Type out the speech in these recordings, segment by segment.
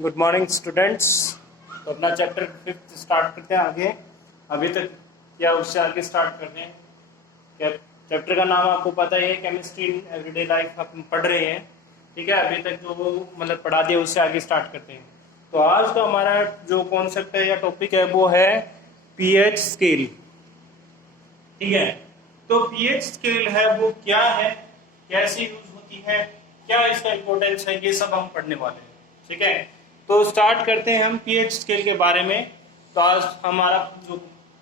Good morning students. तो अपना chapter 5 start करते हैं आगे। अभी तक क्या उससे आगे स्टार्ट करते हैं। क्या चैप्टर का नाम आपको पता ही है, केमिस्ट्री इन एवरीडे लाइफ हम पढ़ रहे हैं। ठीक है, अभी तक जो वो मतलब पढ़ा दिया उससे आगे स्टार्ट करते हैं। तो आज का हमारा जो कॉन्सेप्ट है या टॉपिक है वो है पीएच स्केल। ठीक है, तो पीएच स्केल है वो क्या है, कैसे यूज होती है, क्या इसका इंपॉर्टेंस है, ये सब हम पढ़ने वाले हैं। ठीक है, तो स्टार्ट करते हैं हम पीएच स्केल के बारे में। तो आज हमारा जो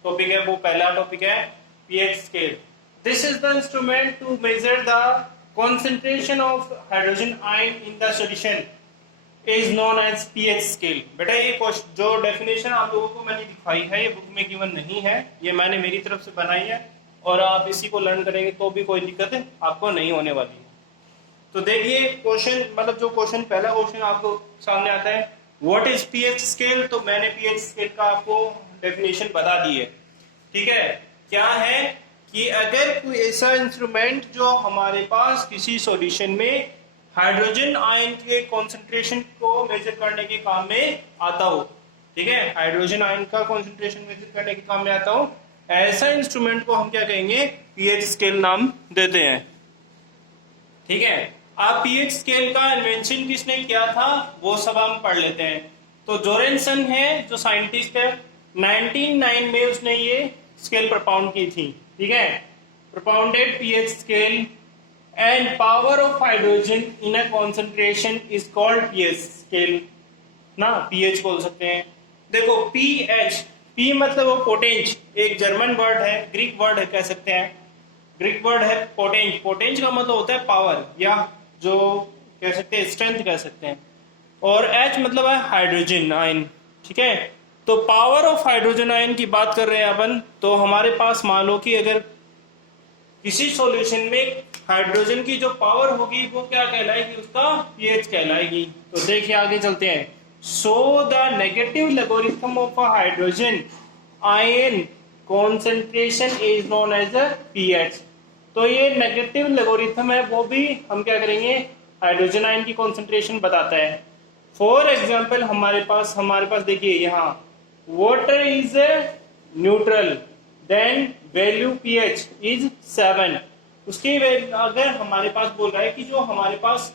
टॉपिक है वो पहला टॉपिक है pH scale. This is the instrument to measure the concentration of hydrogen ion in the solution is known as pH scale. बेटा ये जो डेफिनेशन आप लोगों को मैंने दिखाई है ये बुक में गिवन नहीं है, ये मैंने मेरी तरफ से बनाई है और आप इसी को लर्न करेंगे तो भी कोई दिक्कत आपको नहीं होने वाली है। तो देखिए क्वेश्चन, मतलब जो क्वेश्चन पहला क्वेश्चन आपको सामने आता है व्हाट इज पीएच स्केल। तो मैंने पीएच स्केल का आपको डेफिनेशन बता दी है। ठीक है, क्या है कि अगर कोई ऐसा इंस्ट्रूमेंट जो हमारे पास किसी सॉल्यूशन में हाइड्रोजन आयन के कॉन्सेंट्रेशन को मेजर करने के काम में आता हो, ठीक है, हाइड्रोजन आयन का कॉन्सेंट्रेशन मेजर करने के काम में आता हो, ऐसा इंस्ट्रूमेंट को हम क्या कहेंगे, पीएच स्केल नाम देते हैं। ठीक है, अब पीएच स्केल का इन्वेंशन किसने किया था वो सब हम पढ़ लेते हैं। तो जोरेनसन है जो साइंटिस्ट है, 1909 में उसने ये स्केल प्रपाउंड की थी। ठीक है, propounded pH scale and power of hydrogen in a concentration is called pH scale ना, पीएच बोल सकते हैं। देखो पीएच, पी मतलब वो पोटेंज, एक जर्मन वर्ड है, ग्रीक वर्ड है कह सकते हैं, ग्रीक वर्ड है पोटेंज। पोटेंज का मतलब होता है पावर या जो कह सकते हैं स्ट्रेंथ कह सकते हैं, और एच मतलब है हाइड्रोजन आयन। ठीक है, तो पावर ऑफ हाइड्रोजन आयन की बात कर रहे हैं अपन। तो हमारे पास मान लो कि अगर किसी सॉल्यूशन में हाइड्रोजन की जो पावर होगी वो क्या कहलाएगी, उसका पीएच कहलाएगी। तो देखिए आगे चलते हैं। So the negative logarithm of a hydrogen ion concentration is known as a pH. तो ये नेगेटिव लॉगरिथम है वो भी हम क्या करेंगे, हाइड्रोजन आयन की कॉन्सेंट्रेशन बताता है। फॉर एग्जाम्पल हमारे पास देखिए यहाँ water is neutral, then value pH is 7। उसके अगर हमारे पास बोल रहा है कि जो हमारे पास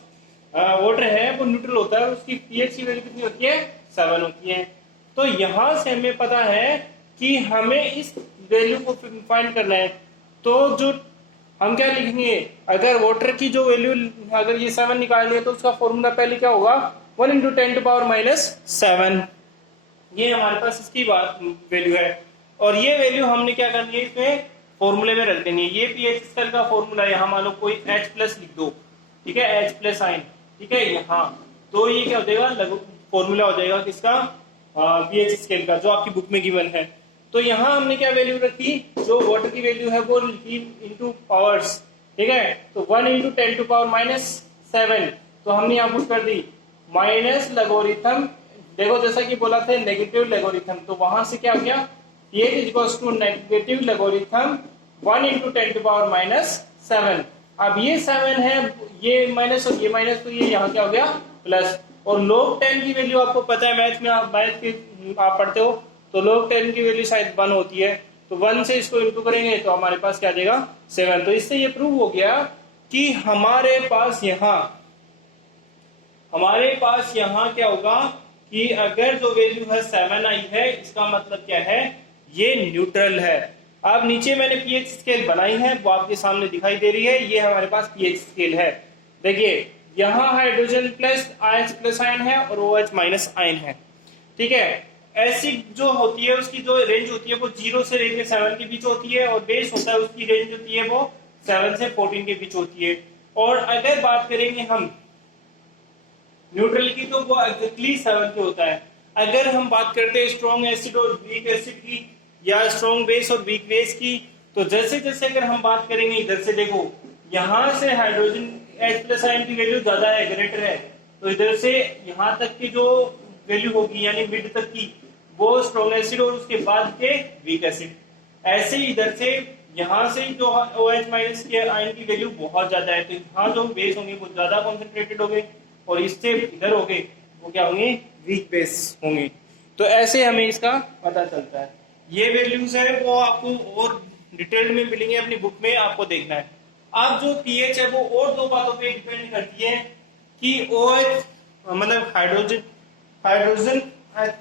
वाटर है वो न्यूट्रल होता है, उसकी पीएच की वैल्यू कितनी होती है, 7 होती है। तो यहां से हमें पता है कि हमें इस वैल्यू को फाइंड करना है। तो जो हम क्या लिखेंगे, अगर वाटर की जो वैल्यू अगर ये 7 निकालनी है तो उसका फॉर्मूला पहले क्या होगा, 1 × 10⁻⁻7। ये हमारे पास इसकी बात वैल्यू है और ये वैल्यू हमने क्या करनी है, इसमें फॉर्मूले में रख देनी है। ये पीएच स्केल का फॉर्मूला यहाँ मान लो कोई H+ लिख दो, ठीक है, H+ आयन, ठीक है यहाँ। तो ये क्या हो जाएगा, फॉर्मूला हो जाएगा किसका, पीएच स्केल का, जो आपकी बुक में गिवन है। तो यहाँ हमने क्या वैल्यू रखी, जो वाटर की वैल्यू है वो लिखी इनटू पावर्स। ठीक है, तो 1 × 10⁻⁻7 तो हमने यहाँ पुट कर दी माइनस लॉगरिथम। देखो जैसा कि बोला था नेगेटिव लॉगरिथम, तो वहां से क्या हो गया, ये इक्वल्स टू नेगेटिव लॉगरिथम 1 × 10⁻⁻7। अब ये 7 है, ये माइनस और ये माइनस, तो ये यहाँ क्या हो गया प्लस। और log 10 की वैल्यू आपको पता है, मैथ में आप पढ़ते हो, तो log 10 की वैल्यू शायद 1 होती है। तो 1 से इसको इंटू करेंगे तो हमारे पास क्या आ जाएगा 7। तो इससे ये प्रूव हो गया कि हमारे पास यहाँ क्या होगा कि अगर जो वैल्यू है 7 आई है, इसका मतलब क्या है, ये न्यूट्रल है। अब नीचे मैंने पीएच स्केल बनाई है, वो आपके सामने दिखाई दे रही है, ये हमारे पास पीएच स्केल है। देखिए यहाँ हाइड्रोजन प्लस OH+ आयन है और OH- आयन है। ठीक है, एसिड जो होती है उसकी जो रेंज होती है वो 0 से लेकर 7 के बीच होती है, और बेस होता है उसकी रेंज होती है वो 7 से 14 के बीच होती है। और अगर बात करेंगे हम न्यूट्रल की तो वो एग्जैक्टली 7 पे होता है। अगर हम बात करते हैं स्ट्रॉन्ग एसिड और वीक एसिड की, या स्ट्रॉन्ग बेस और वीक बेस की, तो जैसे जैसे अगर हम बात करेंगे, इधर से देखो यहाँ से हाइड्रोजन H+ आयन की वैल्यू ज्यादा है, ग्रेटर है, तो इधर से यहाँ तक की जो वैल्यू होगी यानी मिड तक की, वो स्ट्रॉन्ग एसिड और उसके बाद के वीक एसिड। ऐसे ही इधर से यहाँ से जो OH- के आयन की वैल्यू बहुत ज्यादा है, तो यहाँ जो बेस होंगे वो ज्यादा कॉन्सेंट्रेटेड हो गए, और इससे इधर हो गए वो क्या होंगी, वीक बेस होंगी। तो ऐसे हमें इसका पता चलता है। ये वैल्यूज है वो आपको और डिटेल में मिलेंगे अपनी बुक में, आपको देखना है। अब जो पीएच है वो और दो बातों पे डिपेंड करती है कि OH मतलब हाइड्रोजन हाइड्रोजन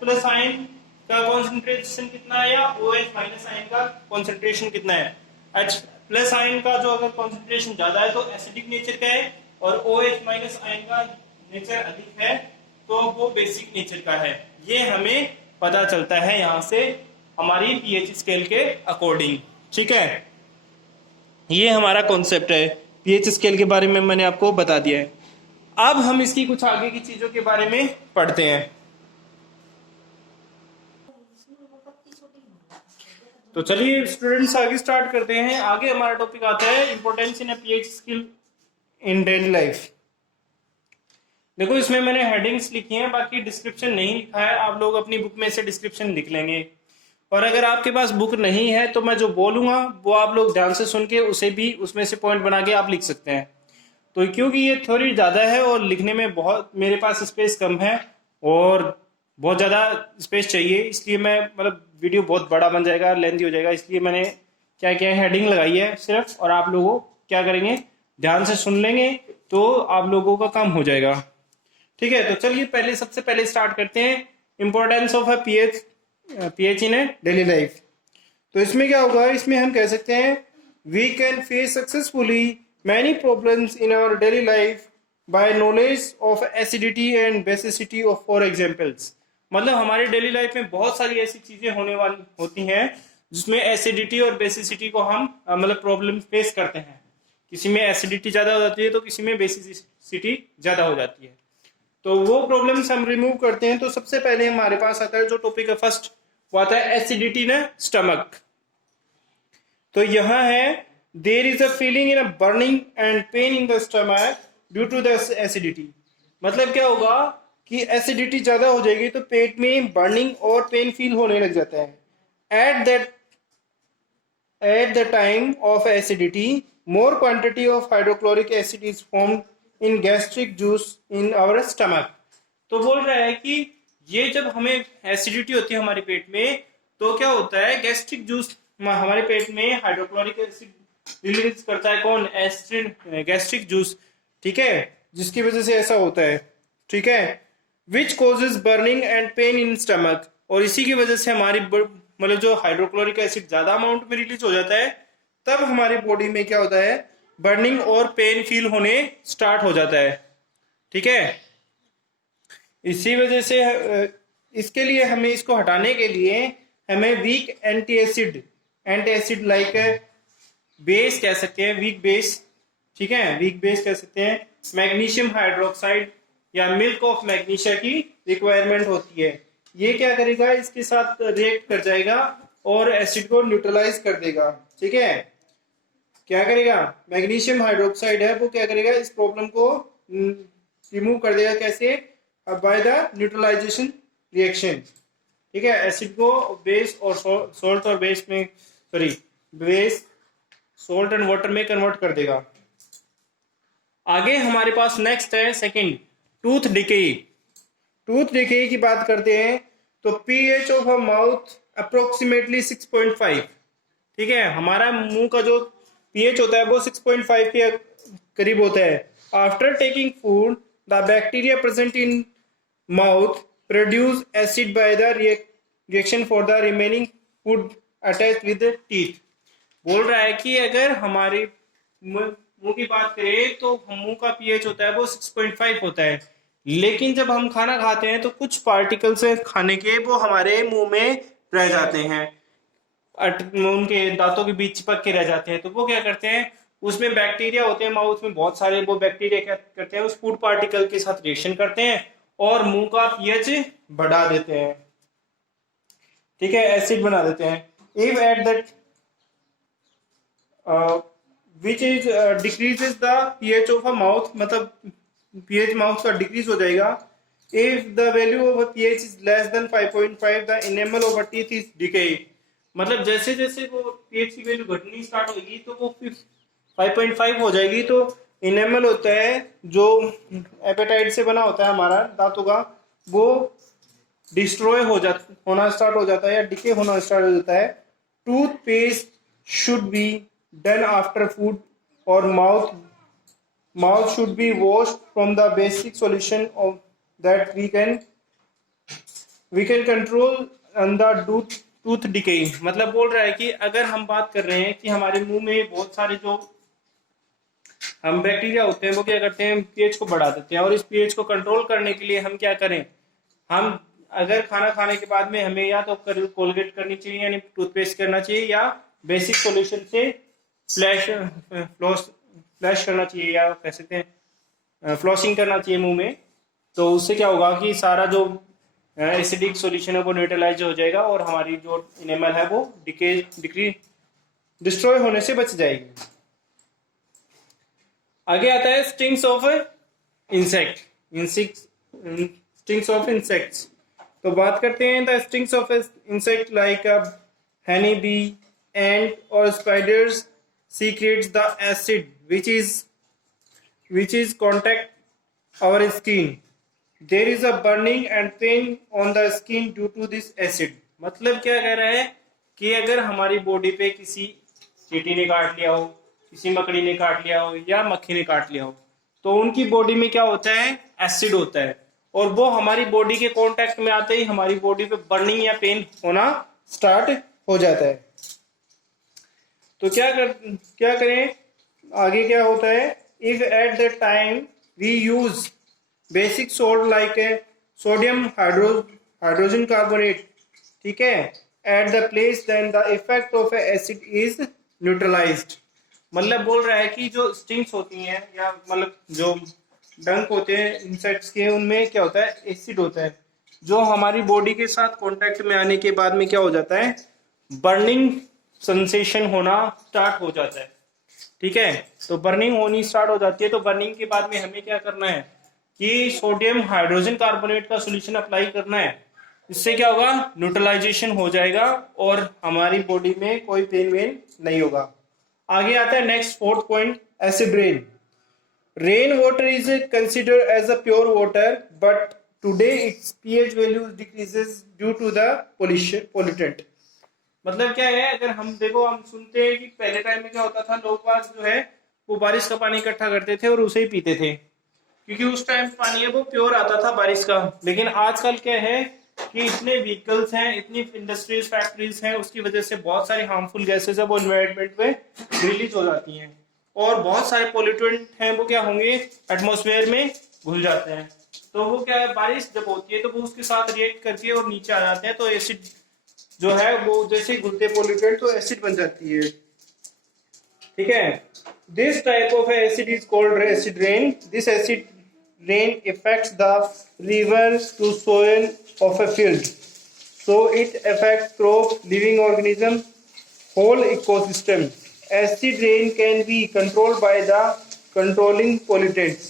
प्लस आयन का कॉन्सेंट्रेशन कितना है या OH माइनस आयन का कॉन्सेंट्रेशन कितना है। H प्लस आयन का जो अगर कॉन्सेंट्रेशन ज्यादा है तो एसिडिक नेचर का है, और OH माइनस आयन का नेचर अधिक है तो वो बेसिक नेचर का है। ये हमें पता चलता है यहाँ से हमारी पीएच स्केल के अकॉर्डिंग। ठीक है, ये हमारा कॉन्सेप्ट है। पीएच स्केल के बारे में मैंने आपको बता दिया है। अब हम इसकी कुछ आगे की चीजों के बारे में पढ़ते हैं। तो चलिए स्टूडेंट्स आगे स्टार्ट करते हैं। आगे हमारा टॉपिक आता है importance in pH scale in daily life. देखो इसमें मैंने हेडिंग्स लिखी हैं, बाकी डिस्क्रिप्शन नहीं लिखा है। आप लोग अपनी बुक में से डिस्क्रिप्शन लिख लेंगे, और अगर आपके पास बुक नहीं है तो मैं जो बोलूंगा वो आप लोग ध्यान से सुन के उसे भी उसमें से पॉइंट बना के आप लिख सकते हैं। तो क्योंकि ये थोड़ी ज़्यादा है और लिखने में बहुत मेरे पास स्पेस कम है और बहुत ज़्यादा स्पेस चाहिए, इसलिए मैं मतलब वीडियो बहुत बड़ा बन जाएगा, लेंथी हो जाएगा, इसलिए मैंने क्या क्या हेडिंग लगाई है सिर्फ, और आप लोगों क्या करेंगे ध्यान से सुन लेंगे तो आप लोगों का काम हो जाएगा। ठीक है, तो चलिए सबसे पहले स्टार्ट करते हैं importance of a pH in a daily life. तो इसमें क्या होगा, इसमें हम कह सकते हैं we can face successfully many problems in our daily life by knowledge of acidity and basicity of for examples. मतलब हमारी डेली लाइफ में बहुत सारी ऐसी चीजें होने वाली होती हैं जिसमें एसिडिटी और बेसिसिटी को हम मतलब प्रॉब्लम फेस करते हैं। किसी में एसिडिटी ज्यादा हो जाती है तो किसी में बेसिसिटी ज्यादा हो जाती है। तो वो प्रॉब्लम्स हम रिमूव करते हैं। तो सबसे पहले हमारे पास आता है जो टॉपिक है फर्स्ट, वो आता है एसिडिटी इन स्टमक। तो यहां है there is a feeling in a burning and pain in the stomach due to the acidity. मतलब क्या होगा कि एसिडिटी ज्यादा हो जाएगी तो पेट में बर्निंग और पेन फील होने लग जाता है। At the time of acidity more quantity of hydrochloric acid is formed in gastric juice in our stomach। तो बोल रहा है कि ये जब हमें एसिडिटी होती है हमारे पेट में तो क्या होता है, गैस्ट्रिक जूस हमारे पेट में हाइड्रोक्लोरिक एसिड रिलीज करता है। कौन? Acid, gastric juice. ठीक है, जिसकी वजह से ऐसा होता है। ठीक है, विच causes burning and pain in stomach। और इसी की वजह से हमारी मतलब जो हाइड्रोक्लोरिक एसिड ज्यादा अमाउंट में रिलीज हो जाता है तब हमारी बॉडी में क्या होता है, बर्निंग और पेन फील होने स्टार्ट हो जाता है। ठीक है, इसी वजह से इसके लिए हमें इसको हटाने के लिए हमें weak anti acid like base कह सकते हैं, वीक बेस। ठीक है, वीक बेस कह सकते हैं। मैग्नीशियम हाइड्रोक्साइड या मिल्क ऑफ मैग्नीशिया की रिक्वायरमेंट होती है। ये क्या करेगा, इसके साथ रिएक्ट कर जाएगा और एसिड को न्यूट्रलाइज कर देगा। ठीक है, क्या करेगा, मैग्नीशियम हाइड्रोक्साइड है वो क्या करेगा, इस प्रॉब्लम को रिमूव कर देगा। कैसे? By the neutralisation reaction. ठीक है, एसिड को बेस और सॉल्ट और बेस में बेस सॉल्ट एंड वाटर में कन्वर्ट कर देगा। आगे हमारे पास नेक्स्ट है second, tooth decay. Tooth decay की बात करते हैं तो pH of a mouth approximately 6.5। ठीक है, हमारा मुंह का जो पीएच होता है वो 6.5 के करीब होता है। After taking food the bacteria present in mouth produce acid by the reaction for the remaining food attached with teeth. बोल रहा है कि अगर हमारे मुंह की बात करें तो मुंह का पीएच होता है वो 6.5 होता है, लेकिन जब हम खाना खाते हैं तो कुछ पार्टिकल्स खाने के वो हमारे मुंह में रह जाते हैं, उनके दांतों के बीच चिपक के रह जाते हैं। तो वो क्या करते हैं, उसमें बैक्टीरिया होते हैं माउथ में बहुत सारे, वो बैक्टीरिया क्या करते हैं, उस फूड पार्टिकल के साथ रिएक्शन करते हैं और मुंह का पीएच बढ़ा देते हैं। ठीक है, एसिड बना देते हैं। If at that which is decreases the pH of a mouth, मतलब पीएच माउथ का डिक्रीज हो जाएगा। If the value of a pH is less than 5.5 the enamel of a teeth is decay. मतलब जैसे जैसे वो पीएच की value घटनी start होगी तो वो 5.5 हो जाएगी। तो इनेमल होता है जो एपेटाइट से बना होता है हमारा दांतों का, वो डिस्ट्रॉय होना स्टार्ट हो जाता है या डिके होना स्टार्ट हो जाता है। Toothpaste should be done after food और mouth should be washed from the basic solution of that we can control the tooth decay. मतलब बोल रहा है कि अगर हम बात कर रहे हैं कि हमारे मुंह में बहुत सारे जो हम बैक्टीरिया होते हैं वो क्या करते हैं, पीएच को बढ़ा देते हैं। और इस पीएच को कंट्रोल करने के लिए हम क्या करें, हम अगर खाना खाने के बाद में हमें या तो कोलगेट करनी चाहिए यानी टूथपेस्ट करना चाहिए, या बेसिक सॉल्यूशन से फ्लैश करना चाहिए, या कह सकते हैं फ्लॉसिंग करना चाहिए मुंह में। तो उससे क्या होगा कि सारा जो एसिडिक सॉल्यूशन है वो न्यूट्रलाइज हो जाएगा और हमारी जो इनेमल है वो डिस्ट्रॉय होने से बच जाएगी। आगे आता है स्टिंग्स ऑफ इंसेक्ट्स। तो बात करते हैं the stings of insect like honey bee, ant और spiders secrets the acid which is contact our skin. There is a burning and pain on the skin due to this acid. मतलब क्या कह रहा है कि अगर हमारी बॉडी पे किसी चींटी ने काट लिया हो, किसी मकड़ी ने काट लिया हो या मक्खी ने काट लिया हो, तो उनकी बॉडी में क्या होता है, एसिड होता है, और वो हमारी बॉडी के कांटेक्ट में आते ही हमारी बॉडी पे बर्निंग या पेन होना स्टार्ट हो जाता है। तो क्या करें, आगे क्या होता है, if at the time we use basic salt like a sodium hydrogen carbonate, ठीक है, at the place, then the effect of a acid is neutralized। मतलब बोल रहा है कि जो स्टिंग्स होती हैं या मतलब जो डंक होते हैं इंसेक्ट्स के, उनमें क्या होता है, एसिड होता है, जो हमारी बॉडी के साथ कांटेक्ट में आने के बाद में क्या हो जाता है, बर्निंग सेंसेशन होना स्टार्ट हो जाता है। ठीक है, तो बर्निंग होनी स्टार्ट हो जाती है। तो बर्निंग के बाद में हमें क्या करना है कि सोडियम हाइड्रोजन कार्बोनेट का सॉल्यूशन अप्लाई करना है। इससे क्या होगा, न्यूट्रलाइजेशन हो जाएगा और हमारी बॉडी में कोई पेन वेन नहीं होगा। आगे आता है next fourth point, acid rain. Rain water is considered as a pure water but today its pH value decreases due to the pollutant. मतलब क्या है, अगर हम देखो, हम सुनते हैं कि पहले टाइम में क्या होता था, लोग बाग जो है वो बारिश का पानी इकट्ठा करते थे और उसे ही पीते थे, क्योंकि उस टाइम पानी है वो प्योर आता था बारिश का। लेकिन आजकल क्या है कि इतने व्हीकल्स हैं, इतनी इंडस्ट्रीज फैक्ट्रीज हैं, उसकी वजह से बहुत सारी हार्मफुल गैसेस है वो एनवायरनमेंट में रिलीज हो जाती हैं, और बहुत सारे पोल्यूटेंट हैं वो क्या होंगे, एटमॉस्फेयर में घुल जाते हैं। तो वो क्या है, बारिश जब होती है तो वो उसके साथ रिएक्ट करके और नीचे आ जाते हैं, तो एसिड जो है वो जैसे घुलते पोल्यूटेंट तो एसिड बन जाती है। ठीक है, this type of acid is called acid rain. This acid rain affects the river to soil of a field, so it affects crop, living organism, whole ecosystem. Acid rain can be controlled by the controlling pollutants.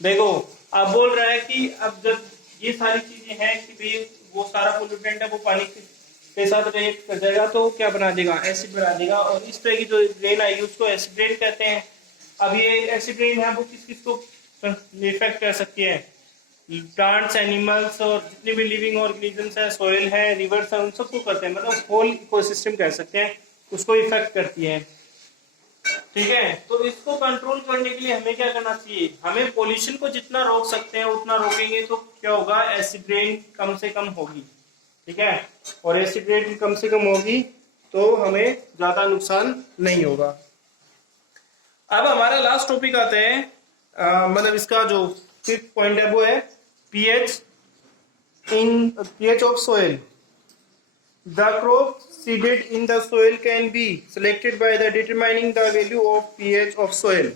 देखो, अब बोल रहा है कि अब जब ये सारी चीजें हैं कि भाई वो सारा पोल्यूटेंट है वो पानी के साथ रिएक्ट कर जाएगा तो क्या बना देगा, एसिड बना देगा, और इस तरह की जो रेन आएगी उसको एसिड रेन कहते हैं। अब ये एसिड रेन है वो किस किस को इफेक्ट कर सकती है, प्लांट्स, एनिमल्स और जितने भी लिविंग ऑर्गेनिजम्स है, सोइल है, रिवर्स है, उन सबको करते हैं, मतलब होल इकोसिस्टम कह सकते हैं, उसको इफेक्ट करती है। ठीक है, तो इसको कंट्रोल करने के लिए हमें क्या करना चाहिए, हमें पोल्यूशन को जितना रोक सकते हैं उतना रोकेंगे तो क्या होगा, एसिड रेन कम से कम होगी। ठीक है, और एसिड रेन कम से कम होगी तो हमें ज्यादा नुकसान नहीं होगा। अब हमारा लास्ट टॉपिक आता है, मतलब इसका जो फिफ्थ पॉइंट है वो है pH of soil. The crop seeded in the soil can be selected by the determining the value of pH of soil.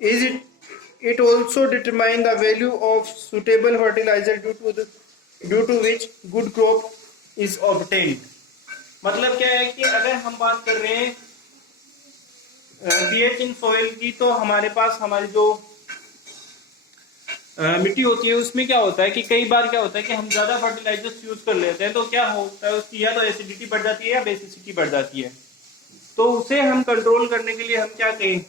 It also determine the value of suitable fertilizer due to which good crop is obtained. मतलब क्या है कि अगर हम बात कर रहे हैं pH in soil की, तो हमारे पास हमारी जो मिट्टी होती है उसमें क्या होता है कि कई बार क्या होता है कि हम ज्यादा फर्टिलाइजर्स यूज कर लेते हैं, तो क्या होता है उसकी या तो एसिडिटी बढ़ जाती है या बेसिसिटी बढ़ जाती है। तो उसे हम कंट्रोल करने के लिए हम क्या करें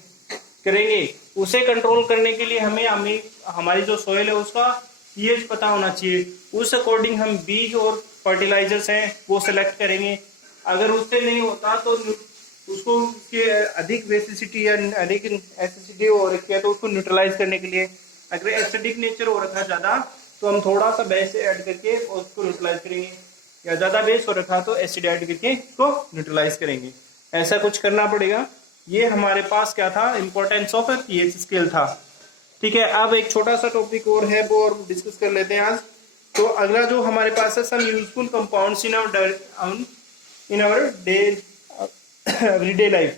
करेंगे, उसे कंट्रोल करने के लिए हमें हमारी जो सोइल है उसका पीएच पता होना चाहिए। उस अकॉर्डिंग हम बीज और फर्टिलाइजर्स हैं वो सिलेक्ट करेंगे। अगर उससे नहीं होता तो उसको उसके अधिक बेसिसिटी या अधिक एसिडिटी हो रखी है तो उसको न्यूट्रलाइज करने के लिए, अगर एसिडिक नेचर हो रखा है ज़्यादा तो हम थोड़ा सा बेस ऐड करके उसको न्यूट्रलाइज करेंगे, या ज़्यादा बेस हो रखा तो एसिड ऐड करके उसको न्यूट्रलाइज करेंगे। ऐसा कुछ करना पड़ेगा। ये हमारे पास क्या था, इंपॉर्टेंस ऑफ पीएच स्केल था। ठीक है, अब एक छोटा सा टॉपिक और है वो और डिस्कस कर लेते हैं आज। तो अगला जो हमारे पास है, some useful compounds in our everyday life.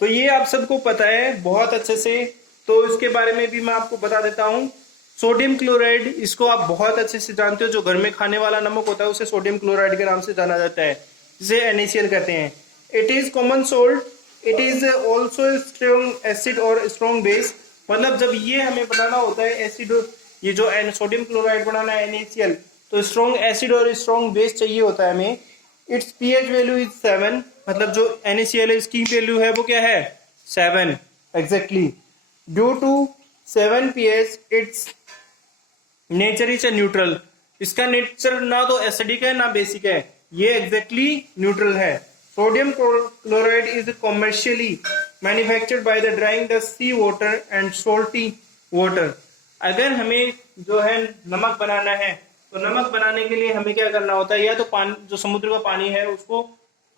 तो ये आप सबको पता है बहुत अच्छे से, तो इसके बारे में भी मैं आपको बता देता हूँ। सोडियम क्लोराइड, इसको आप बहुत अच्छे से जानते हो, जो घर में खाने वाला नमक होता है उसे सोडियम क्लोराइड के नाम से जाना जाता है, जिसे NaCl कहते हैं। It is common salt, it is also strong acid और स्ट्रॉन्ग बेस। मतलब जब ये हमें बनाना होता है एसिड, ये जो सोडियम क्लोराइड बनाना है NaCl, तो स्ट्रॉन्ग एसिड और स्ट्रॉन्ग बेस चाहिए होता है हमें। इट्स pH वैल्यू इज 7, मतलब जो NaCl है इसकी वैल्यू है वो क्या है, 7 exactly. Due to 7 pH it's nature is neutral. इसका नेचर ना तो एसिडिक है ना बेसिक है, ये एग्जैक्टली न्यूट्रल है। Sodium chloride is commercially manufactured by the drying the sea water and salty water. अगर हमें जो है नमक बनाना है तो नमक बनाने के लिए हमें क्या करना होता है, या तो पानी, जो समुद्र का पानी है उसको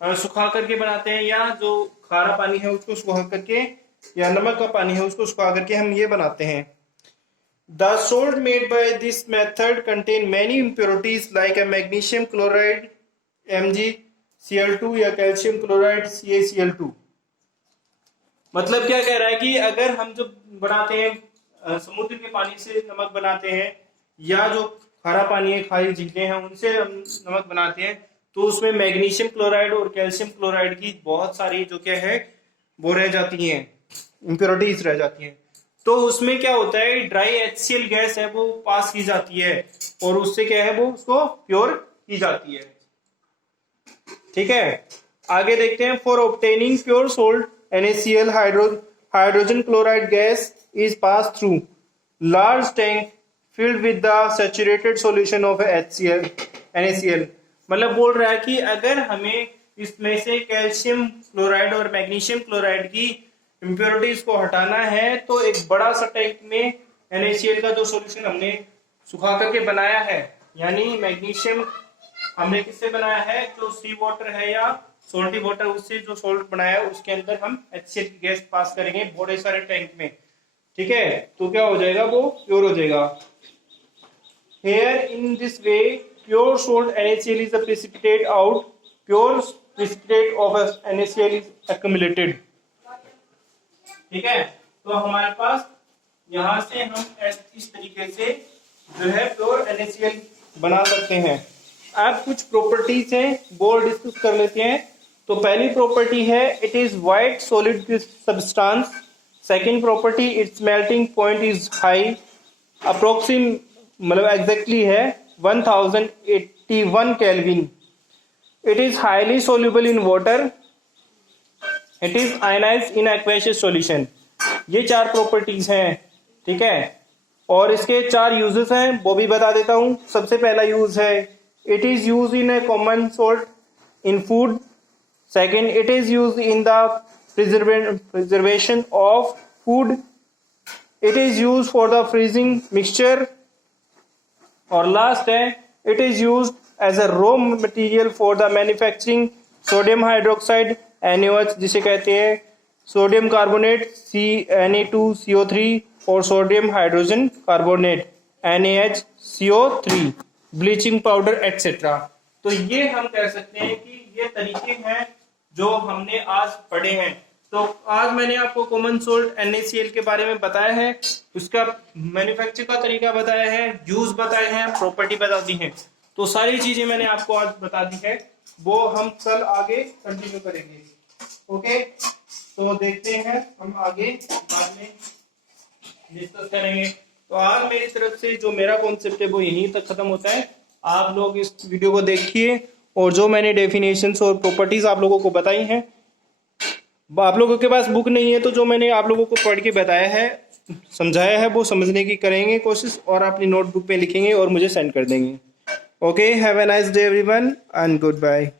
सुखा करके बनाते हैं, या जो खारा पानी है उसको सुखा करके, या नमक का पानी है उसको सुखा करके हम ये बनाते हैं। The salt made by this method contain many impurities like a magnesium chloride MgCl2 या calcium chloride CaCl2। मतलब क्या कह रहा है कि अगर हम जो बनाते हैं समुद्र के पानी से नमक बनाते हैं, या जो खारा पानी है, खारी झीलें हैं उनसे हम नमक बनाते हैं, तो उसमें मैग्नीशियम क्लोराइड और कैल्शियम क्लोराइड की बहुत सारी जो क्या है वो रह जाती हैं, इम्प्योरिटीज रह जाती हैं। तो उसमें क्या होता है, ड्राई HCl गैस है वो पास की जाती है और उससे क्या है वो उसको प्योर की जाती है। ठीक है, आगे देखते हैं। For obtaining pure salt NaCl hydrogen chloride gas is pass through large tank filled with the saturated solution of NaCl। मतलब बोल रहा है कि अगर हमें इसमें से कैल्शियम क्लोराइड और मैग्नीशियम क्लोराइड की इम्प्योरिटीज को हटाना है तो एक बड़ा सा टैंक में NaCl का जो सॉल्यूशन हमने सुखा करके बनाया है, यानी मैग्नीशियम हमने किससे बनाया है, जो सी वाटर है या सोल्टी वाटर, उससे जो सोल्ट बनाया है उसके अंदर हम HCl की गैस पास करेंगे बड़े सारे टैंक में। ठीक है, तो क्या हो जाएगा, वो प्योर हो जाएगा। Here in this way pure salt NaCl is a precipitate out, pure precipitate of NaCl is accumulated। ठीक है, तो हमारे पास यहां से हम इस तरीके से जो है प्योर NaCl बना सकते हैं। अब कुछ प्रॉपर्टीज हैं वो डिस्कस कर लेते हैं। तो पहली प्रॉपर्टी है it is white solid substance. Second property it's melting point is high, approximately मतलब एग्जैक्टली है 1081 kelvin. It is highly soluble in water, it is ionized in aqueous solution. ये 4 प्रॉपर्टीज हैं। ठीक है, और इसके 4 यूजेस हैं वो भी बता देता हूं। सबसे पहला यूज है it is use in a common salt in food. Second, it is use in the preservation of food. It is use for the freezing mixture. और लास्ट है it is use as a raw material for the manufacturing sodium hydroxide NaOH, जिसे कहते हैं sodium carbonate Na2CO3 और sodium hydrogen carbonate NaHCO3, bleaching powder etcetera. तो ये हम कह सकते हैं कि ये तरीके हैं जो हमने आज पढ़े हैं। तो आज मैंने आपको कॉमन सोल्ट NaCl के बारे में बताया है, उसका मैन्युफैक्चर का तरीका बताया है, यूज बताए हैं, प्रॉपर्टी बता दी है। तो सारी चीजें मैंने आपको आज बता दी है, वो हम कल आगे कंटिन्यू करेंगे। ओके, तो देखते हैं हम आगे बाद में डिस्कस करेंगे। तो आज मेरी तरफ से जो मेरा कॉन्सेप्ट है वो यहीं तक खत्म होता है। आप लोग इस वीडियो को देखिए और जो मैंने डेफिनेशंस और प्रॉपर्टीज आप लोगों को बताई हैं आप लोगों के पास बुक नहीं है तो जो मैंने आप लोगों को पढ़ के बताया है, समझाया है, वो समझने की करेंगे कोशिश और अपनी नोटबुक पे लिखेंगे और मुझे सेंड कर देंगे। Okay, have a nice day everyone and good bye.